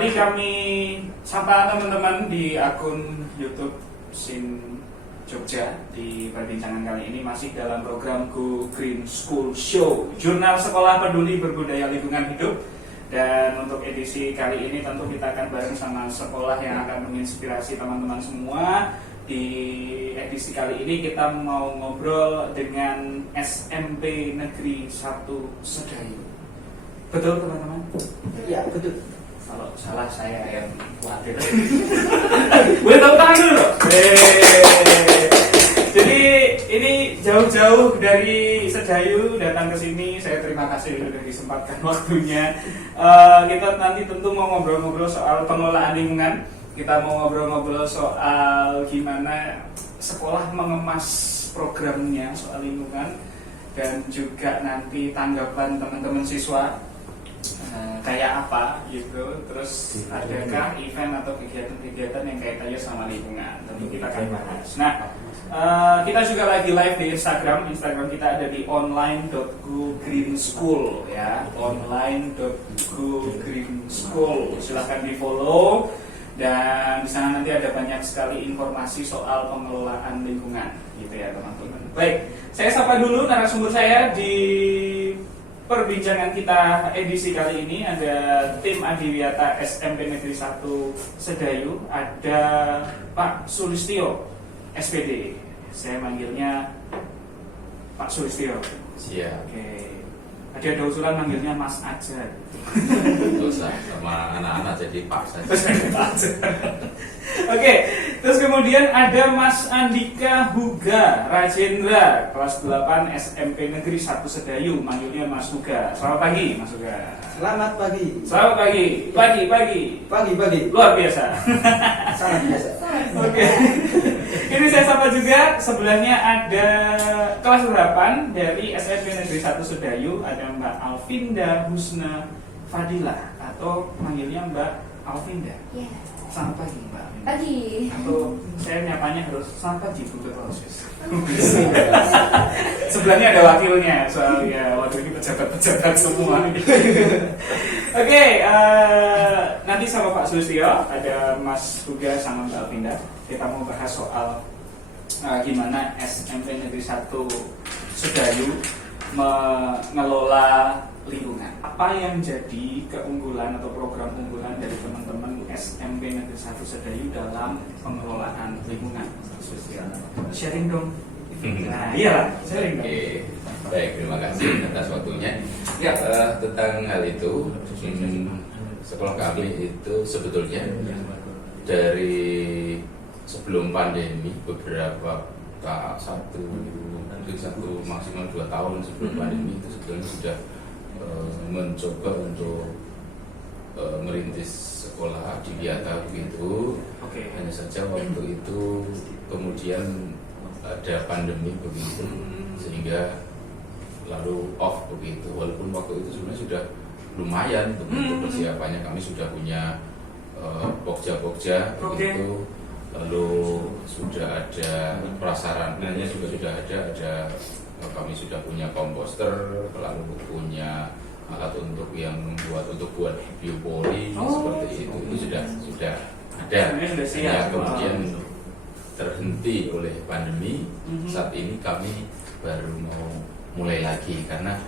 kembali kami sapa teman-teman di akun YouTube Sin Jogja. Di perbincangan kali ini masih dalam program Go Green School Show, jurnal sekolah peduli berbudaya lingkungan hidup. Dan untuk edisi kali ini tentu kita akan bareng sama sekolah yang akan menginspirasi teman-teman semua. Di edisi kali ini kita mau ngobrol dengan SMP Negeri 1 Sedayu. Betul teman-teman? Iya, betul. Kalau salah saya yang khawatir. Boleh tahu tangan dulu loh. Jadi ini jauh-jauh dari Sedayu datang ke sini. Saya terima kasih sudah disempatkan waktunya. Kita nanti tentu mau ngobrol-ngobrol soal pengelolaan lingkungan. Kita mau ngobrol-ngobrol soal gimana sekolah mengemas programnya soal lingkungan, dan juga nanti tanggapan teman-teman siswa kayak apa gitu. Terus adakah event atau kegiatan-kegiatan yang kaitannya sama lingkungan, tentu kita akan bahas. Nah, kita juga lagi live di Instagram kita ada di online.gogreenschool ya, online.gogreenschool. Silahkan di follow, dan di sana nanti ada banyak sekali informasi soal pengelolaan lingkungan gitu ya teman-teman. Baik, saya sapa dulu narasumber saya di perbincangan kita edisi kali ini. Ada tim Adiwiyata SMP Negeri 1 Sedayu, ada Pak Sulistyo SPD. Saya manggilnya Pak Sulistyo. Siap. Oke. Ada usulan manggilnya Mas aja. Dosa sama anak-anak jadi Pak saja. Oke, terus kemudian ada Mas Andika Huga Rajendra, kelas 8 SMP Negeri 1 Sedayu, manggilnya Mas Huga. Selamat pagi, Mas Huga. Selamat pagi. Selamat pagi. Pagi. Luar biasa. Sangat biasa. Oke. Ini saya sapa juga, sebelahnya ada kelas 8 dari SMP Negeri 1 Sedayu, ada Mbak Alvinda Husna Fadilah atau manggilnya Mbak Alvinda. Iya. Selamat pagi Mbak. Pagi. Atau saya nyapanya harus selamat pagi Bu Ketua. Sebelahnya ada wakilnya, soalnya wakil ini pejabat-pejabat semua. Oke, nanti sama Pak Sulistyo, ada Mas Huga sama Mbak Alvinda. Kita mau bahas soal gimana SMP Negeri 1 Sedayu mengelola lingkungan. Apa yang jadi keunggulan atau program unggulan dari teman-teman SMP Negeri 1 Sedayu dalam pengelolaan lingkungan? Sharing dong. Nah, iya, sharing dong. Oke, baik, terima kasih atas waktunya. Ya, tentang hal itu, sekolah kami itu sebetulnya dari sebelum pandemi beberapa satu maksimal 2 tahun sebelum pandemi itu sebetulnya sudah mencoba untuk merintis sekolah di Adiwiyata begitu. Oke. Hanya saja waktu itu kemudian ada pandemi begitu, sehingga lalu off begitu. Walaupun waktu itu sebenarnya sudah lumayan begitu persiapannya, kami sudah punya pokja begitu. Lalu sudah ada prasarananya juga sudah ada kami sudah punya komposter, lalu punya alat untuk yang buat biopori seperti itu sudah ada. Sudah siap. Kemudian terhenti oleh pandemi. Saat ini kami baru mau mulai lagi karena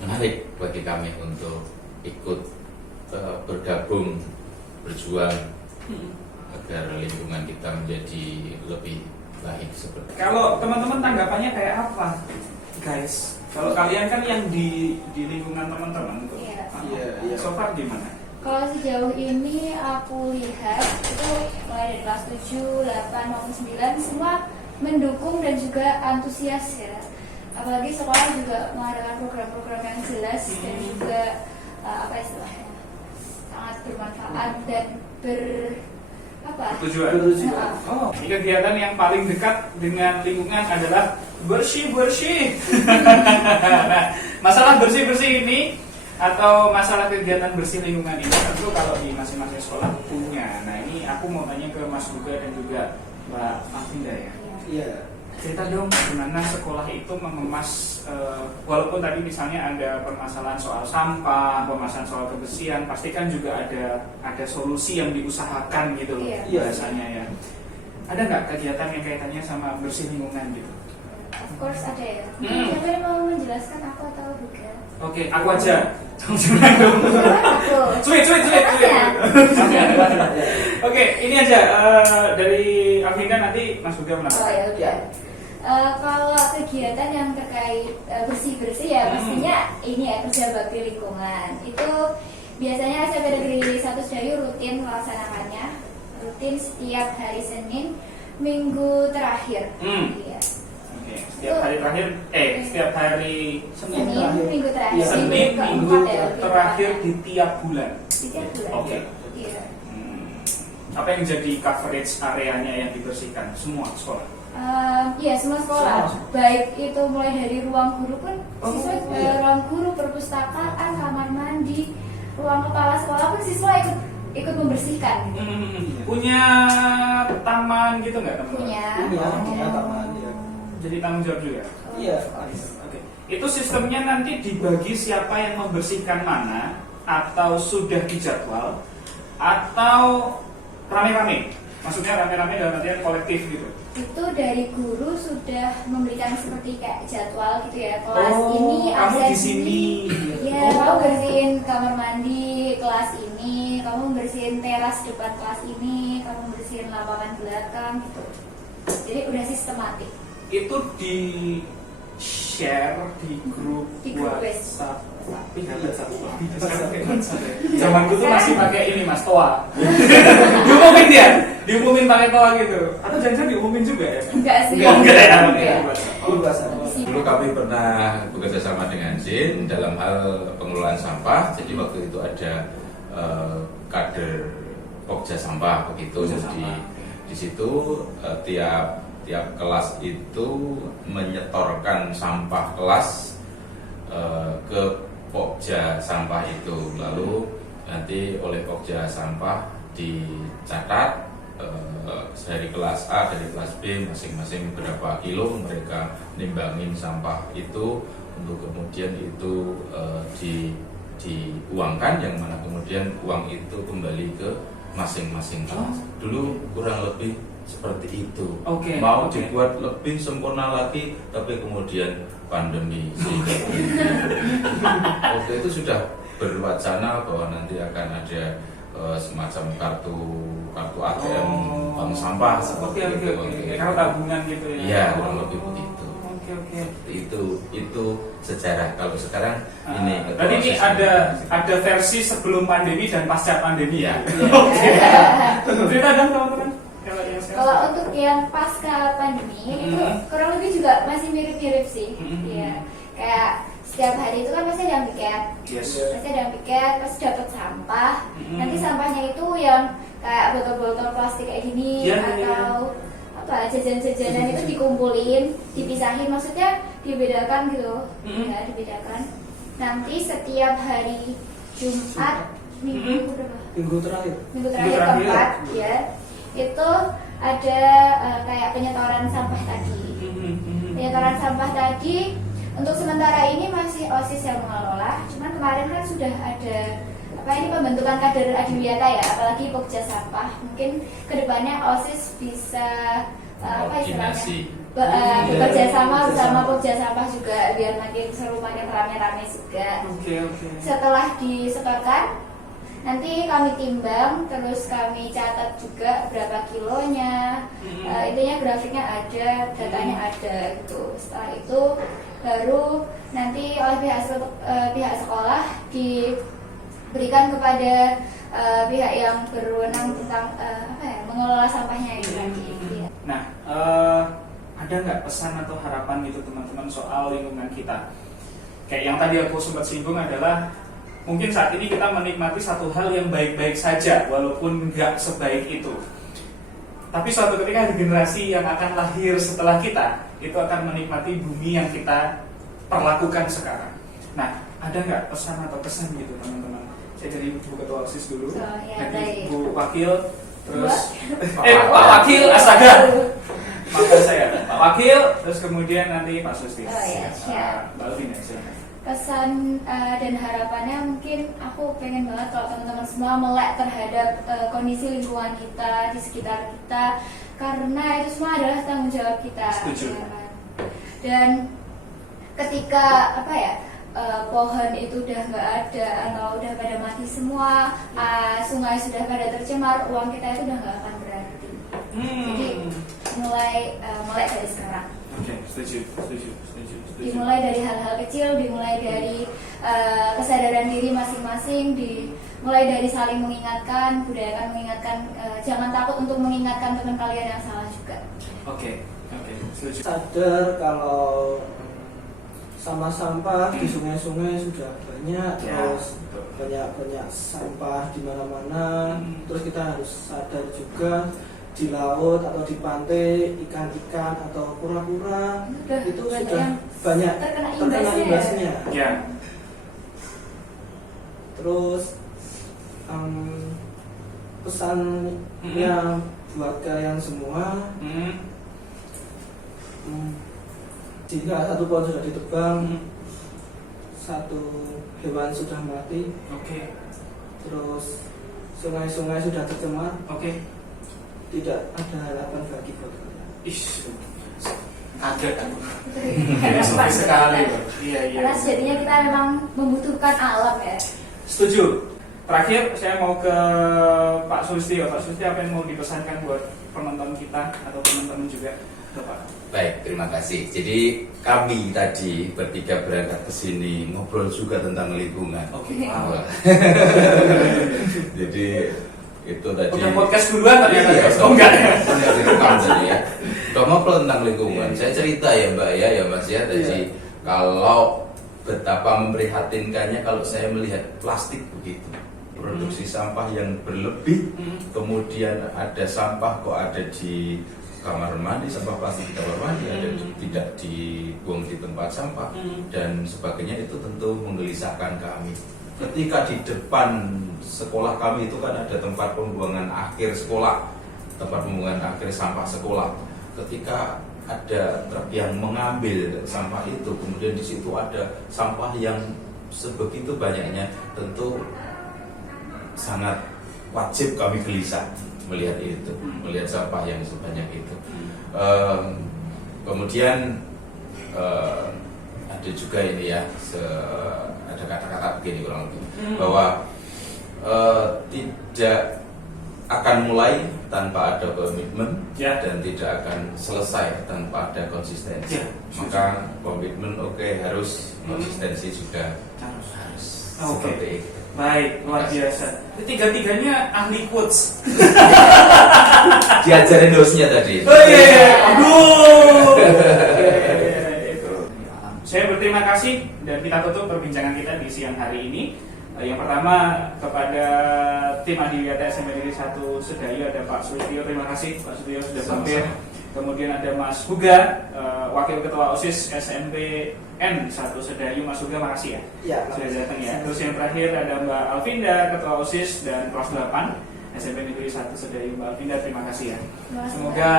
menarik bagi kami untuk ikut bergabung berjuang agar lingkungan kita menjadi lebih baik seperti. Kalau teman-teman tanggapannya kayak apa, guys? Kalau kalian kan yang di lingkungan teman-teman tuh. Iya. So far gimana? Kalau sejauh ini aku lihat itu mulai dari kelas 7, 8 maupun 9 semua mendukung dan juga antusias ya. Apalagi sekolah juga mengadakan program-program yang jelas dan juga apa istilahnya sangat bermanfaat dan tujuan. Oh, kegiatan yang paling dekat dengan lingkungan adalah bersih. Nah, masalah bersih ini atau masalah kegiatan bersih lingkungan ini tentu kalau di masing-masing sekolah punya. Nah, ini aku mau tanya ke Mas Huga dan juga Mbak Alvinda ya. Iya. cerita dong gimana sekolah itu mengemas walaupun tadi misalnya ada permasalahan soal sampah, permasalahan soal kebersihan, pasti kan juga ada solusi yang diusahakan gitu loh biasanya ya. Ada nggak kegiatan yang kaitannya sama bersih lingkungan gitu? Of course ada ya. Siapa yang mau menjelaskan, aku atau Buga? Oke, aku aja. Jangan dong. Aku. Cuit. Makanya. Oke, ini aja dari Alvinda, nanti Mas Buga menambahkan. Oh ya udah. Kalau kegiatan yang terkait bersih-bersih ya pastinya ini ya kerja bakti lingkungan. Itu biasanya SMPD Negeri 1 Sedayu rutin melaksanakannya. Rutin setiap hari Senin minggu terakhir. Iya. Oke, setiap hari Senin minggu terakhir. Senin minggu keempat ya, terakhir di tiap bulan. Di tiap bulan. Oke. Iya. Apa yang jadi coverage areanya yang dibersihkan? Semua sekolah? Iya, semua sekolah. Baik itu mulai dari ruang guru pun, siswa ruang guru, perpustakaan, kamar mandi, ruang kepala sekolah pun siswa ikut membersihkan. Gitu. Punya taman gitu nggak teman-teman? Punya. taman ya. Jadi tanggung jawab juga. Iya. Oke. Itu sistemnya nanti dibagi siapa yang membersihkan mana, atau sudah dijadwal, atau rame-rame? Maksudnya rame-rame dalam artian kolektif gitu? Itu dari guru sudah memberikan seperti kayak jadwal gitu ya. Kelas ini kamu absen di sini. Iya, kamu bersihin kamar mandi kelas ini, kamu bersihin teras depan kelas ini, kamu bersihin lapangan belakang gitu. Jadi udah sistematik. Itu di share di grup WhatsApp. Tapi zamanku tuh masih pakai ini Mas, Toa. Diumumin dia, diumumin pakai Toa gitu. Atau jangan diumumin juga ya? Enggak sih. Enggak ya. Dulu kami pernah bekerja sama dengan ZIN dalam hal pengelolaan sampah. Jadi waktu itu ada kader Pokja Sampah begitu. Jadi di situ tiap kelas itu menyetorkan sampah kelas ke Pokja Sampah itu, lalu nanti oleh Pokja Sampah dicatat dari kelas A, dari kelas B masing-masing berapa kilo mereka nimbangin sampah itu, untuk kemudian itu diuangkan, yang mana kemudian uang itu kembali ke masing-masing kelas. Dulu kurang lebih seperti itu. Mau dibuat lebih sempurna lagi, tapi kemudian pandemi sehingga waktu itu sudah berwacana bahwa nanti akan ada semacam kartu ATM bank sampah seperti itu. Kartu tabungan gitu ya. Iya, kurang lebih begitu. Itu sejarah. Kalau sekarang ini. Berarti ini ada versi sebelum pandemi dan pasca pandemi ya. Cerita dong teman-teman. Kalau untuk yang pasca pandemi itu kurang lebih juga masih mirip-mirip sih. Ya, kayak setiap hari itu kan pasti ada yang piket, pasti ada yang piket, pasti dapat sampah. Nanti sampahnya itu yang kayak botol-botol plastik kayak gini atau apa jajan-jajanan itu dikumpulin, dipisahin, maksudnya dibedakan gitu, ya dibedakan. Nanti setiap hari Jumat Minggu terakhir keempat ya. Itu ada kayak penyetoran sampah tadi. Penyetoran sampah tadi untuk sementara ini masih OSIS yang mengelola. Cuman kemarin kan sudah ada pembentukan kader adiwiyata ya, apalagi Pokja Sampah. Mungkin kedepannya OSIS bisa bekerja sama bersama Pokja Sampah juga biar makin seru, makin rame-rame juga. Setelah disetorkan, nanti kami timbang, terus kami catat juga berapa kilonya, intinya grafiknya ada, datanya ada gitu. Setelah itu baru nanti oleh pihak sekolah diberikan kepada pihak yang berwenang tentang mengelola sampahnya itu tadi. Nah, ada nggak pesan atau harapan gitu teman-teman soal lingkungan kita? Kayak yang tadi aku sempat singgung adalah mungkin saat ini kita menikmati satu hal yang baik-baik saja, walaupun nggak sebaik itu. Tapi suatu ketika ada generasi yang akan lahir setelah kita, itu akan menikmati bumi yang kita perlakukan sekarang. Nah, ada nggak pesan atau kesan gitu teman-teman? Saya dari Bu Ketua OSIS dulu, nanti Bu Wakil, terus Pak Wakil, astaga, maafkan saya, Pak Wakil, terus kemudian nanti Pak Susti. Oh iya, siap. Mbak Alvin ya, silakan. Kesan dan harapannya mungkin aku pengen banget kalau teman-teman semua melek terhadap kondisi lingkungan kita di sekitar kita, karena itu semua adalah tanggung jawab kita. Setuju. Ya kan? Dan ketika pohon itu udah nggak ada atau udah pada mati semua, sungai sudah pada tercemar, uang kita itu udah nggak akan berarti. Jadi mulai dari sekarang. Oke, setuju. Dimulai dari hal-hal kecil, dimulai dari kesadaran diri masing-masing, dimulai dari saling mengingatkan, budayakan mengingatkan, jangan takut untuk mengingatkan teman kalian yang salah juga. Oke, setuju. Sadar kalau sampah-sampah di sungai-sungai sudah banyak, Ya, terus betul. banyak sampah di mana-mana. Terus kita harus sadar juga di laut atau di pantai ikan-ikan atau kura-kura itu banyak sudah yang banyak terkena terkena imbasnya. Ya. Terus pesannya buat kalian semua, jika satu pohon sudah ditebang, satu hewan sudah mati, Oke. terus sungai-sungai sudah tercemar, Oke. tidak ada harapan bagi buat kalian. Ish. Kaget aku. Karena Sampai sekali. Iya. Karena sejatinya kita memang membutuhkan alam ya. Setuju. Terakhir saya mau ke Pak Susti. Pak Susti, apa yang mau dipesankan buat penonton kita atau teman-teman juga, Bapak? Baik, terima kasih. Jadi kami tadi bertiga berangkat ke sini ngobrol juga tentang lingkungan. Oke. Wah. Jadi itu tadi. Udah podcast duluan ternyata. Iya, Oh enggak ya? Udah direkam tadi ya. Udah ngobrol tentang lingkungan. Saya cerita ya Mbak ya Mas ya tadi kalau betapa memprihatinkannya kalau saya melihat plastik begitu. Produksi sampah yang berlebih, kemudian ada sampah kok ada di kamar mandi, sampah plastik di kamar mandi, ada tidak dibuang di tempat sampah dan sebagainya. Itu tentu menggelisahkan kami. Ketika di depan sekolah kami itu kan ada tempat pembuangan akhir sekolah, tempat pembuangan akhir sampah sekolah. Ketika ada truk yang mengambil sampah itu, kemudian di situ ada sampah yang sebegitu banyaknya, tentu sangat wajib kami gelisah melihat itu, melihat sampah yang sebanyak itu. Kemudian ada juga ini ya, ada kata-kata begini kurang lebih bahwa tidak akan mulai tanpa ada komitmen dan tidak akan selesai tanpa ada konsistensi. Maka komitmen harus, konsistensi juga harus. Seperti itu. Baik, luar biasa. Tiga-tiganya ahli quotes. Diajarin hostnya tadi. Oh iya, aduh. Itu. Saya berterima kasih dan kita tutup perbincangan kita di siang hari ini. Yang pertama kepada tim Adiwiyata SMP Negeri 1 Sedayu ada Pak Sutio, terima kasih Pak Sutio sudah mampir. Kemudian ada Mas Huga, Wakil Ketua OSIS SMPN 1 Sedayu. Mas Huga, makasih ya sudah datang ya. Terus yang terakhir ada Mbak Alvinda, Ketua OSIS dan Kelas 8 SMP Negeri 1 Sedayu. Mbak Alvinda, terima kasih ya. Semoga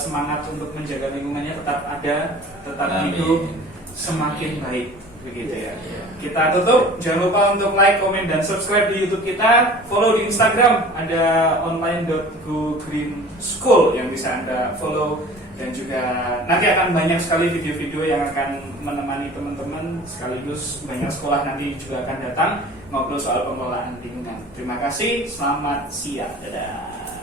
semangat untuk menjaga lingkungannya tetap ada, tetap hidup semakin baik. Begitu ya. Kita tutup. Jangan lupa untuk like, komen, dan subscribe di YouTube kita. Follow di Instagram ada online.gogreenschool yang bisa Anda follow, dan juga nanti akan banyak sekali video-video yang akan menemani teman-teman, sekaligus banyak sekolah nanti juga akan datang ngobrol soal pengelolaan lingkungan. Terima kasih. Selamat siang. Dadah.